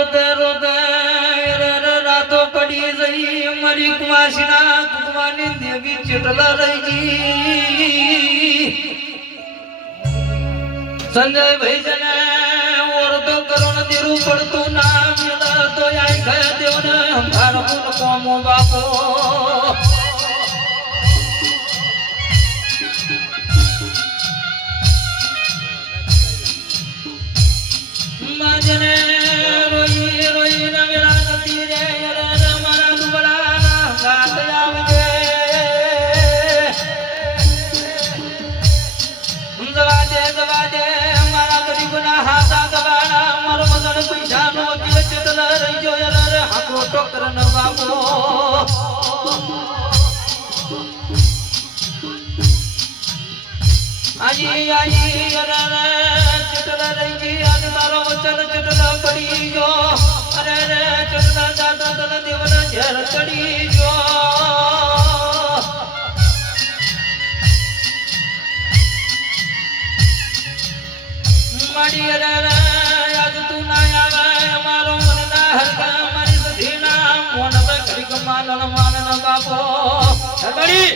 રોતે રોતે રાતો પડી જઈ મારી કુવાસીના કુવાની દેવી ચેટલા રહી ગઈ સંજય ભાઈ જને ઓરતો કરોણ દેરું પડતું ના મેલા તો આઈ ગયા દેવને હંભાર મુન કોમો બાપો માજને રોઈ રોઈ ના વેળા ગતી રે મારા દુબળા ના ગાત આવજે જવા દે મારા ગરીબના હાથા ગવાડા મારો મગન પૈસાનો દિલ ચેતના રહી ગયો યાર હાકો ટોકર ન બાપો આજી યાર ચેતના રહી ગઈ આજ તારો વચન ચેતના પડી ગયો અરે રે ચેતના દાદા તને દેવના ઝેર ચડી ગયો માડી રે આજ તું ના આવે મારો મન ના હરકા મારી સધી ના મોન ઘડીક માનન બાપો હરબડી